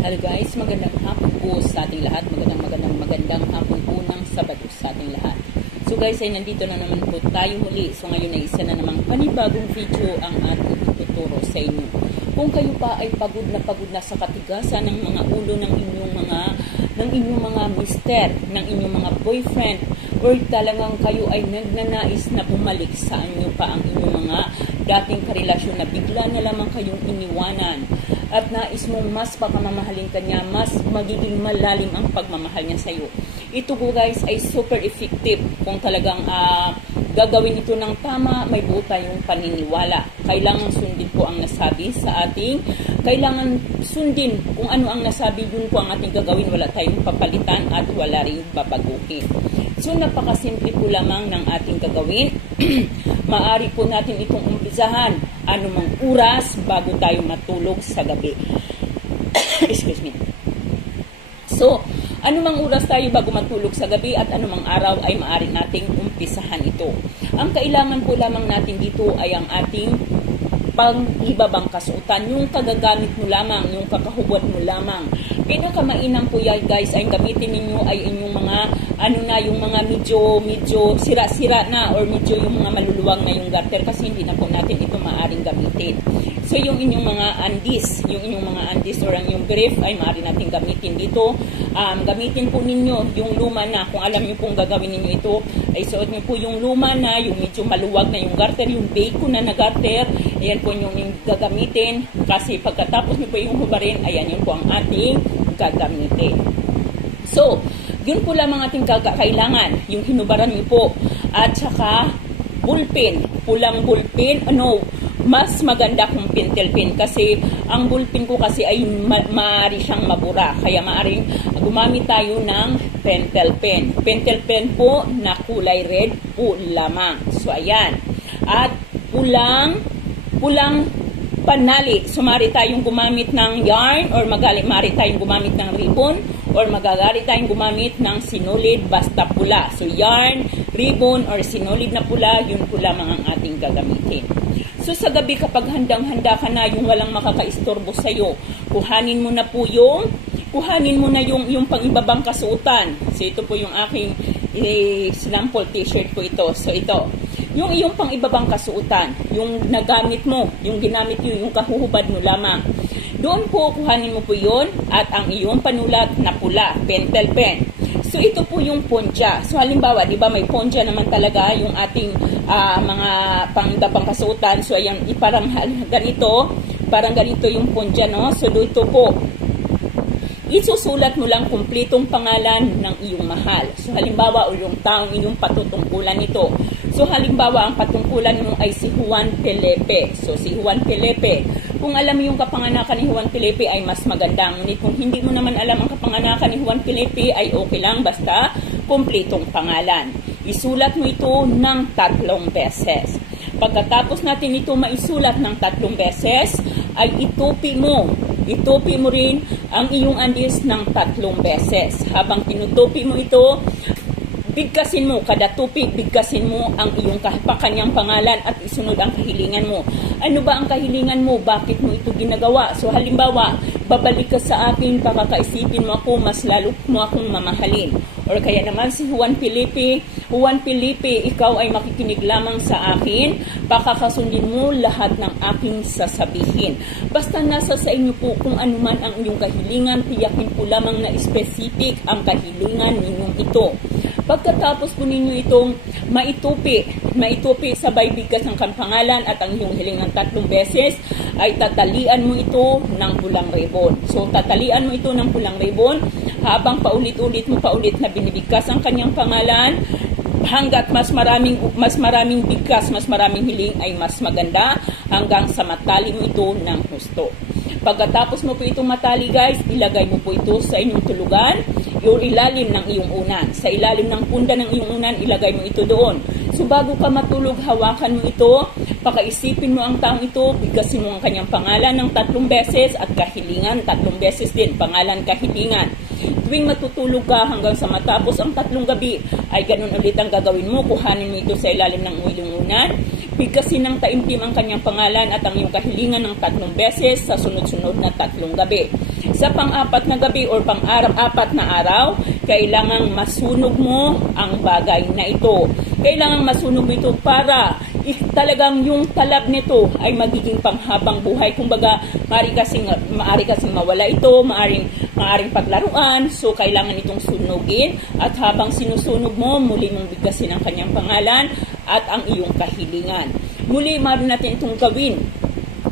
Hello guys, magandang hapon po sa ating lahat. Magandang hapon po ng Sabado sa ating lahat. So guys, ay nandito na naman po tayo muli. So ngayon ay isa na namang panibagong video ang ating ituturo sa inyo. Kung kayo pa ay pagod na sa katigasan ng mga ulo ng inyong mga mister, ng inyong mga boyfriend, or talagang kayo ay nagnanais na bumalik sa inyo pa ang inyong mga dating karelasyon na bigla na lamang kayong iniwanan at nais mong mas pakamamahalin kanya, mas magiging malalim ang pagmamahal niya sa iyo. Ito po guys ay super effective kung talagang gagawin ito ng tama, may buo tayong paniniwala. Kailangan sundin po ang nasabi sa ating, kailangan sundin kung ano ang nasabi, yun po ang ating gagawin, wala tayong papalitan at wala rin babaguhin. So napakasimple po lamang ng ating gagawin. Maari po natin itong umpisahan anumang oras bago tayo matulog sa gabi. Excuse me. So, anumang oras tayo bago matulog sa gabi at anumang araw ay maaari nating umpisahan ito. Ang kailangan po lamang natin dito ay ang ating pang-ibabang kasuotan, yung kagagamit mo lamang, yung kakahubot mo lamang. Pinakamainam po yan guys ay gamitin ninyo ay inyong mga yung mga medyo sira-sira na or medyo yung mga maluluwang na yung garter kasi hindi na po natin ito maaring gamitin. So yung inyong mga undies, or ang yung brief ay maaari natin gamitin dito. Gamitin po ninyo yung luma na, kung alam niyo pong gagawin ninyo ito, ay suot niyo po yung luma na, yung medyo maluwag na yung garter, yung bacon na garter, ayan po yung gagamitin kasi pagkatapos niyo po yung hubarin, ayan yun po ang ating gagamitin. So, yun po lamang ating kailangan, yung hinubaran niyo po, at saka bullpen, pulang bullpen, mas maganda kung pentel pen kasi ang bullpen ko kasi ay maaari siyang mabura, kaya maaring gumamit tayo ng pentel pen. Pentel pen po na kulay red po lamang. So ayan. At pulang panali. So maaari tayong gumamit ng yarn or maaari tayong gumamit ng ribbon or magagari tayong gumamit ng sinulid basta pula. So yarn, ribbon or sinulid na pula, yun po lamang ang ating gagamitin. So sa gabi kapag handang-handa ka na, yung walang makakaistorbo sa iyo, kuhanin mo na yung pang-ibabang kasuotan. So ito po yung aking sample t-shirt po ito. So ito, yung iyong pang-ibabang kasuotan, yung nagamit mo, yung ginamit nyo, yung kahuhubad mo lamang. Doon po kuhanin mo po yun at ang iyong panulat na pula, pentel pen. So ito po yung poncha. So halimbawa, di ba may poncha naman talaga yung ating mga pang-ibabang kasuotan. So ayan, parang ganito yung poncha, no? So dito po, isusulat mo lang kumpletong pangalan ng iyong mahal. So halimbawa, o yung taong inyong patutungkulan nito. So halimbawa, ang patungkulan mo ay si Juan Felipe. So si Juan Felipe, kung alam mo yung kapanganakan ni Juan Felipe ay mas maganda. Ngunit kung hindi mo naman alam ang kapanganakan ni Juan Felipe ay okay lang basta kumpletong pangalan. Isulat mo ito ng 3 beses. Pagkatapos natin ito maisulat ng 3 beses, ay itupi mo rin ang iyong andis ng 3 beses. Habang tinutupi mo ito, bigkasin mo, kada tupi, bigkasin mo ang iyong kanyang pangalan at isunod ang kahilingan mo. Ano ba ang kahilingan mo? Bakit mo ito ginagawa? So halimbawa, babalik ka sa akin, pakakaisipin mo ako, mas lalo mo akong mamahalin. Or kaya naman si Juan Felipe, ikaw ay makikinig lamang sa akin, pakakasundin mo lahat ng aking sasabihin. Basta nasa sa inyo po kung ano man ang inyong kahilingan, tiyakin po lamang na specific ang kahilingan ninyong ito. Pagkatapos po ninyo itong maitupi sabay bigkas ng pangalan at ang iyong hilingan 3 beses, ay tatalian mo ito ng pulang ribbon. So tatalian mo ito ng pulang ribbon habang paulit na binibigkas ang kanyang pangalan hanggat mas maraming bigkas, mas maraming hiling ay mas maganda hanggang sa matali mo ito ng husto. Pagkatapos mo po itong matali guys, ilagay mo po ito sa inyong tulugan, yung ilalim ng iyong unan. Sa ilalim ng punda ng iyong unan, ilagay mo ito doon. So bago ka matulog, hawakan mo ito, pakaisipin mo ang taong ito, bigkasin mo ang kanyang pangalan ng 3 beses at kahilingan 3 beses din, pangalan kahilingan. Tuwing matutulog ka hanggang sa matapos ang 3 gabi, ay ganun ulit ang gagawin mo, kuhanin mo ito sa ilalim ng iyong unan, bigkasin ng taimtim ang kanyang pangalan at ang iyong kahilingan ng 3 beses sa sunod-sunod na 3 gabi. Sa pang-apat na gabi or apat na araw, kailangang masunog mo ang bagay na ito. Kailangang masunog mo ito para talagang yung talab nito ay magiging panghabang buhay. Kumbaga, maaari kasing mawala ito, maaring paglaruan. So, kailangan itong sunugin. At habang sinusunog mo, muli mong bigkasin ang kanyang pangalan at ang iyong kahilingan. Muli, maaari natin itong gawin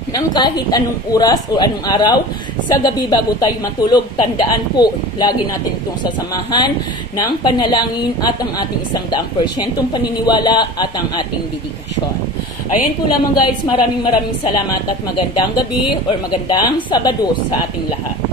ng kahit anong oras o anong araw. Sa gabi bago tayo matulog, tandaan po, lagi natin itong sasamahan ng panalangin at ang ating 100% paniniwala at ang ating dedikasyon. Ayan po lamang guys, maraming salamat at magandang gabi or magandang Sabado sa ating lahat.